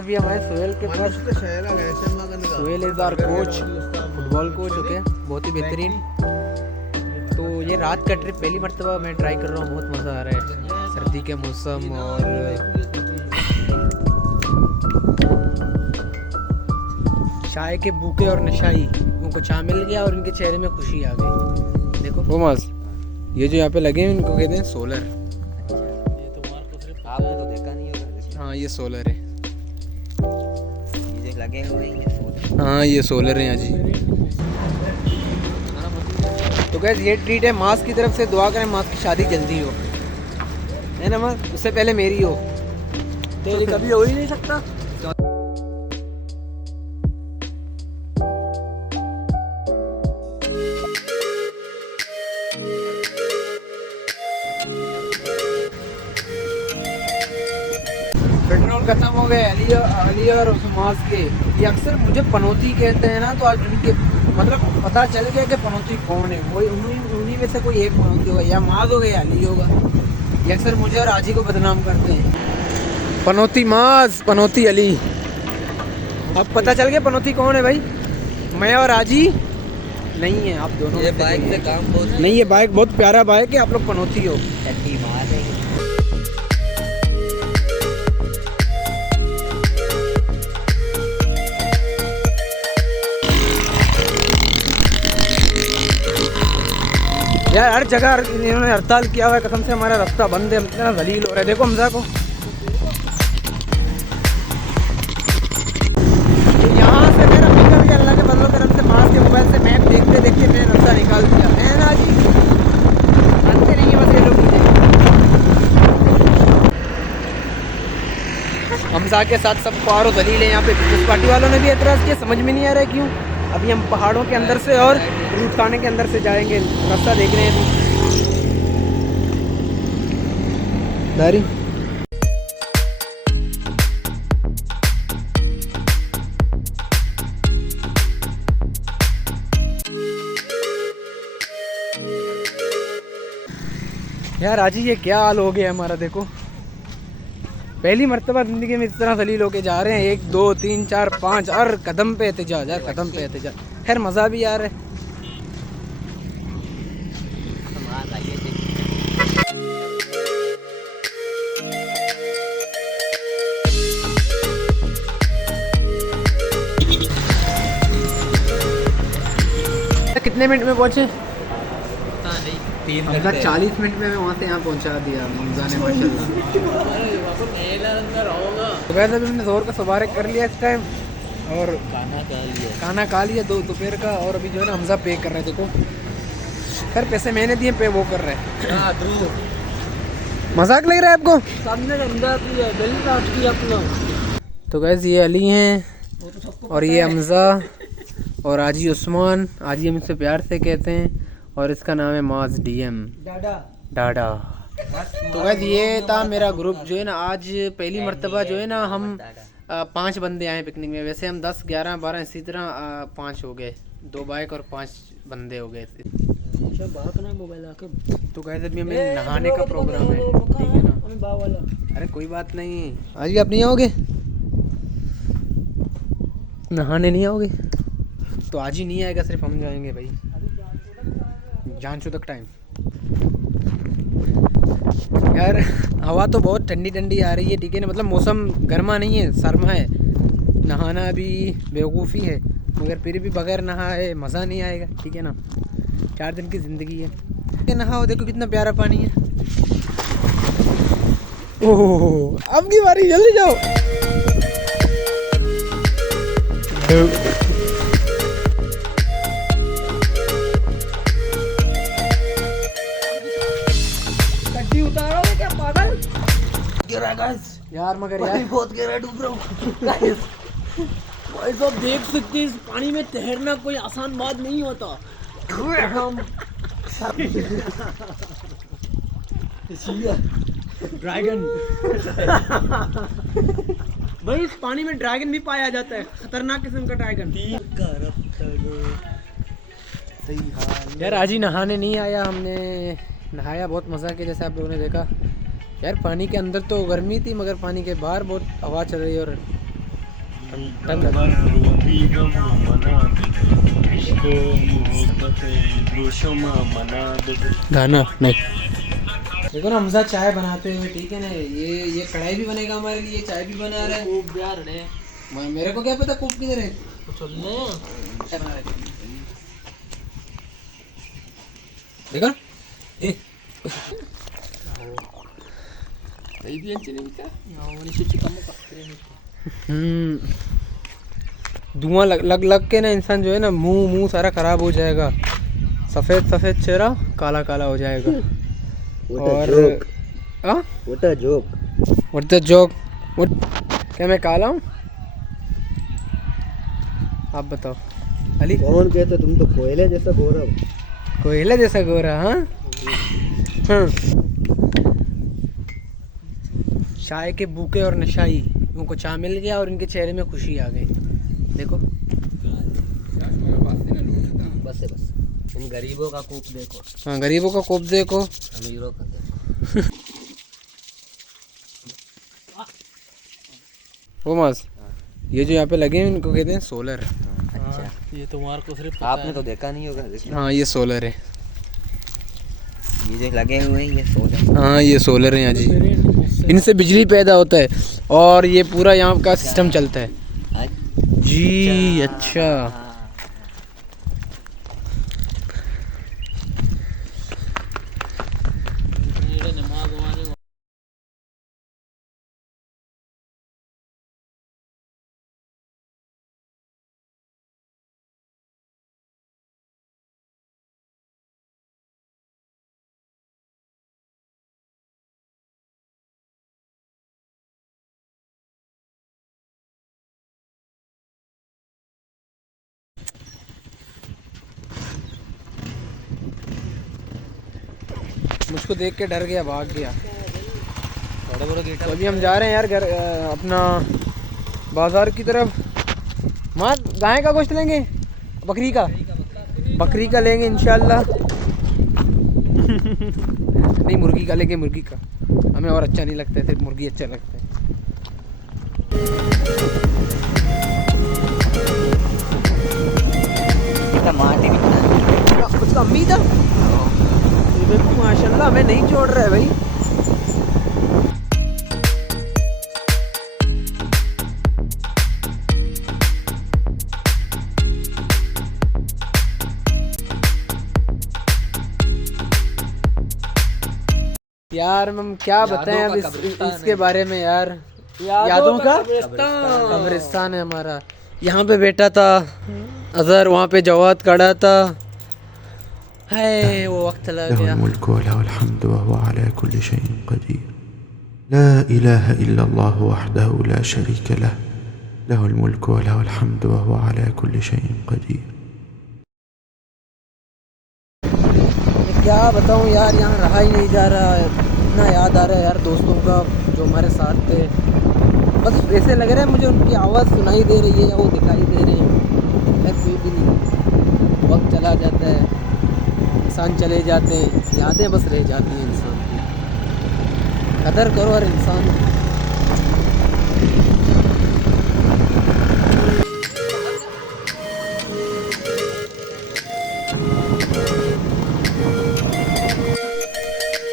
अभी हमारे सोहेल के पास, Sohail is our coach, football coach होते हैं, बहुत ही बेहतरीन। तो ये रात का ट्रिप पहली मरतबा मैं ट्राई कर रहा हूँ, बहुत मज़ा आ रहा है। सर्दी के मौसम और चाय के बूके और नशाई, उनको चाय मिल गया और इनके चेहरे में खुशी आ गई। देखो ओमास, ये जो यहाँ पे लगे हैं इनको कहते हैं सोलर। ये तो आपने तो देखा नहीं होगा। हाँ ये सोलर है, ये लगे हुए हैं ये सोलर। हाँ ये सोलर है जी। तो गैस ये ट्रीट है, मास की तरफ से दुआ करें मास की शादी जल्दी हो, है ना मास, उससे पहले मेरी हो। तेरी कभी हो ही नहीं सकता। पेट्रोल खत्म हो गए अली और मास के। ये अक्सर मुझे पनौती कहते हैं ना, तो आज उनके मतलब पता चल गया कि पनौती कौन है। वही उन्हीं में से कोई एक पनौती होगा, या माज हो गया या अली होगा। ये अक्सर मुझे और आजी को बदनाम करते हैं, पनौती माज पनौती अली। अब पता चल गया पनौती कौन है भाई, मैं और आजी नहीं है, आप दोनों। ये बाइक से काम बहुत नहीं, ये बाइक बहुत प्यारा बाइक है, आप लोग पनौती हो। चट्टी मार देंगे। यार हर जगह इन्होंने हड़ताल किया हुआ है, कसम से हमारा रास्ता बंद है, हम इतना जलील हो रहा है। देखो हमजा को, यहाँ से मेरा निकल गया अल्लाह के बदलो करम से, मास के मोबाइल से मैप देखते देखते मैंने रास्ता निकाल दिया है ना जी। जानते नहीं है बस ये लोग मुझे। हमजा के साथ सब पारो जलील है यहाँ पे। पीपल्स पार्टी वालों ने भी एतराज़ किया, समझ में नहीं आ रहा है क्यों। अभी हम पहाड़ों के अंदर से और रूट खाने के अंदर से जाएंगे, रास्ता देख रहे हैं दारी। यार आजी ये क्या हाल हो गया हमारा, देखो पहली मर्तबा ज़िंदगी में इस तरह जलील होके जा रहे हैं। 1 2 3 4 5 और कदम पे एहतजाज, यार कदम पे एहतजाज। खैर मज़ा भी आ रहा है। कितने मिनट में पहुँचे? 40 मिनट में वहाँ से यहाँ पहुँचा दिया हमजा ने माशाल्लाह। तो वैसे अभी हमने जोर का सवार कर लिया इस टाइम, और खाना खा लिया दोपहर का। और अभी जो है ना हमजा पे कर रहे थे, देखो खैर पैसे मैंने दिए, पे वो कर रहे हैं। मजाक लग रहा है आपको? सामने हमजा की है, दिल काट की अपना। तो गैस ये अली हैं और ये हमजा और आजी उस्मान, आजी हम इससे प्यार से कहते हैं, और इसका नाम है माज डीएम डाडा। तो गैस ये था मेरा ग्रुप जो है ना, आज पहली मर्तबा जो है ना हम 5 बंदे आए पिकनिक में। वैसे हम 10 11 12 इसी तरह 5 हो गए, 2 बाइक और 5 बंदे हो गए। तो गैस अभी हमें नहाने का प्रोग्राम है, ठीक है ना। अरे कोई बात नहीं, आज भी आप नहीं आओगे नहाने? नहीं आओगे तो आज ही नहीं आएगा, सिर्फ हम जाएंगे भाई, जान छू तक टाइम। यार हवा तो बहुत ठंडी ठंडी आ रही है, ठीक है ना, मतलब मौसम गर्मा नहीं है, सरमा है। नहाना अभी बेवकूफ़ी है, मगर फिर भी बगैर नहाए मज़ा नहीं आएगा, ठीक है ना। 4 दिन की ज़िंदगी है, नहाओ, देखो कितना प्यारा पानी है। ओह अब की बारी, जल्दी जाओ। उतारोगे क्या पागल? गिरा गाइस यार, मगर यार बहुत गिरा, डूब रहा हूँ गाइस। भाई साहब देख सकते हैं, इस पानी में तैरना कोई आसान बात नहीं होता। ड्रैगन भाई इस पानी में ड्रैगन भी पाया जाता है, खतरनाक किस्म का ड्रैगन। यार आज ही नहाने नहीं आया, हमने नहाया, बहुत मज़ा किया जैसे आप लोगों ने देखा। यार पानी के अंदर तो गर्मी थी, मगर पानी के बाहर बहुत हवा चल रही है और गाना नहीं। देखो ना हमजा चाय बनाते हुए, ठीक है ना, ये कढ़ाई भी बनेगा हमारे लिए, चाय भी बना रहा है। मेरे को क्या पता कूप किधर है। देखो धुआं लग लग के ना इंसान जो है ना मुंह सारा खराब हो जाएगा, सफेद सफेद चेहरा काला काला हो जाएगा। और व्हाट द जोक क्या मैं काला हूँ? आप बताओ अली। कौन कहते तुम तो कोयले जैसा गोरा हो। कोयला जैसा गोरा? हाँ हाँ। चाय के भूखे और नशाई, उनको चाय मिल गया और इनके चेहरे में खुशी आ गई। देखो बस है बस, इन गरीबों का कूप देखो। हाँ गरीबों का कोप देखो, अमीरों का देखो। वो मस्त। ये जो यहाँ पे लगे हैं इनको कहते हैं सोलर। अच्छा, ये तुम्हारे को सिर्फ आपने तो देखा नहीं होगा। हाँ ये सोलर है। ये जो लगे हुए हैं ये सोलर। हाँ ये सोलर है यहाँ जी, इनसे बिजली पैदा होता है और ये पूरा यहाँ का सिस्टम चलता है जी। अच्छा मुझको देख के डर गया, भाग गया। बड़ा बड़ा गेट तो अभी हम जा रहे हैं यार घर, अपना बाजार की तरफ। माँ गाय का गोश्त लेंगे, बकरी का लेंगे इंशाल्लाह। नहीं मुर्गी का लेंगे, मुर्गी का हमें और अच्छा नहीं लगता है, सिर्फ मुर्गी अच्छा लगता है। उसका अम्मी था माशाल्लाह, हमें नहीं छोड़ रहा है भाई। यार हम क्या बताएं अब इसके बारे में यार। यादों का कब्रिस्तान है हमारा। यहाँ पे बैठा था अजहर, वहाँ पे जवाद खड़ा था। है वो वक्त लग गया। लहुल मुल्कु व लहुल हम्दु व हुवा अला कुल्लि शैइन क़दीर। ला इलाहा इल्लल्लाहु वहदहु ला शरीका लह। लहुल मुल्कु व लहुल हम्दु व हुवा अला कुल्लि शैइन क़दीर। क्या बताऊँ यार, यहाँ रहा ही नहीं जा रहा है। इतना याद आ रहा है यार दोस्तों का जो हमारे साथ थे। बस ऐसे लग रहा है मुझे उनकी आवाज़ सुनाई दे रही है या वो दिखाई दे रहे हैं। मैं कोई भी नहीं, वक्त चला जाता है, इंसान चले जाते हैं, यादें बस रह जाती हैं इंसान की। कदर करो हर इंसान की।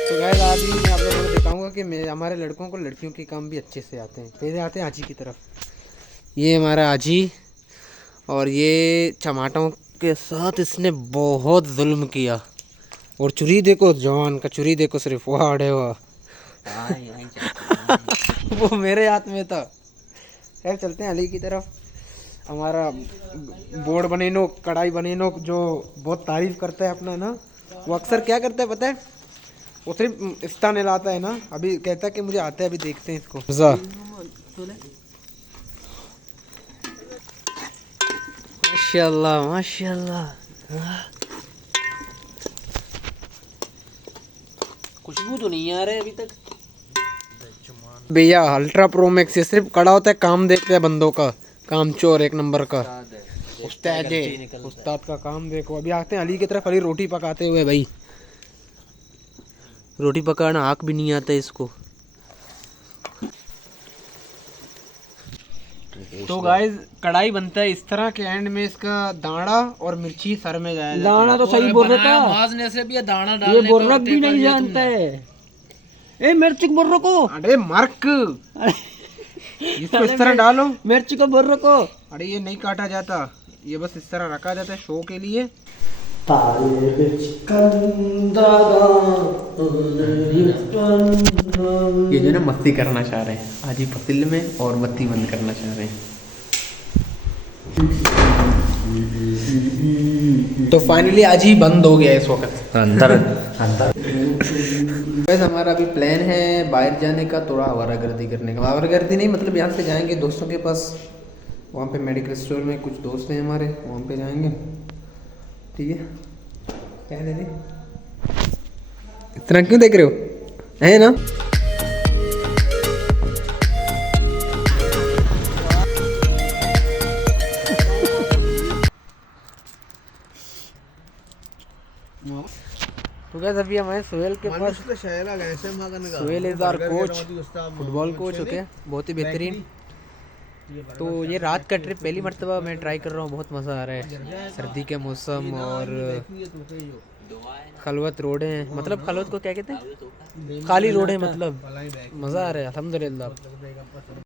तो गाइस आज ही मैं आप लोगों को दिखाऊंगा कि मैं हमारे लड़कों को लड़कियों के काम भी अच्छे से आते हैं। पहले आते हैं आजी की तरफ। ये हमारा आजी, और ये टमाटरों के साथ इसने बहुत जुल्म किया। और चुरी देखो, जवान का चुरी देखो, सिर्फ वाह अड़े वाह। वो मेरे हाथ में था। खैर चलते हैं अली की तरफ। हमारा बोर्ड बने नो, कढ़ाई बने नो, जो बहुत तारीफ करता है अपना ना, वो अक्सर क्या करता है पता है, वो सिर्फ इस्तान लाता है ना। अभी कहता है कि मुझे आता है, अभी देखते हैं इसको। माशाल्लाह माशाल्लाह, खुशबू तो नहीं आ रही अभी तक भैया। अल्ट्रा प्रो मैक्स, ये सिर्फ कड़ा होता है, काम देखते हैं बंदों का, काम चोर एक नंबर का। उस्ताद है, उस्ताद का काम देखो। अभी आते हैं अली की तरफ। अली रोटी पकाते हुए, भाई रोटी पकाना आँख भी नहीं आता इसको। तो गाइस कढ़ाई बनता है इस तरह के, एंड में इसका दाना और मिर्ची सर में जाया जाता दाना तो सही बोल रहा था, माजने से भी ये दाना ये डालने बोर्रक भी नहीं जानता है। ए मिर्ची को बोर्रक को, है। अरे मर्क, इसको इस तरह डालो। मिर्ची को बोर्रक को। अरे ये नहीं काटा जाता, ये बस इस तरह रखा जाता है शो के लिए। ये जो ना मस्ती करना चाह रहे हैं आज ही पतीले में और बत्ती बंद करना चाह रहे हैं। तो फाइनली आज ही बंद हो गया इस वक्त। अंदर अंदर बस हमारा अभी प्लान है बाहर जाने का, थोड़ा आवारागर्दी करने का। आवारागर्दी नहीं मतलब यहाँ से जाएंगे दोस्तों के पास, वहाँ पे मेडिकल स्टोर में कुछ दोस्त हैं हमारे, वहाँ पे जाएंगे। ठीक है, क्या दे इतना क्यों देख रहे हो, है ना? तो गाइस अभी हमारे सोहेल के पास, Sohail is our coach, football coach होते हैं, बहुत ही बेहतरीन। तो ये रात का ट्रिप पहली मर्तबा मैं ट्राई कर रहा हूँ, बहुत मज़ा आ रहा है। सर्दी के मौसम और खलवत रोड है, मतलब खलवत को क्या कहते हैं, खाली रोड है, मतलब मज़ा आ रहा है अल्हम्दुलिल्लाह।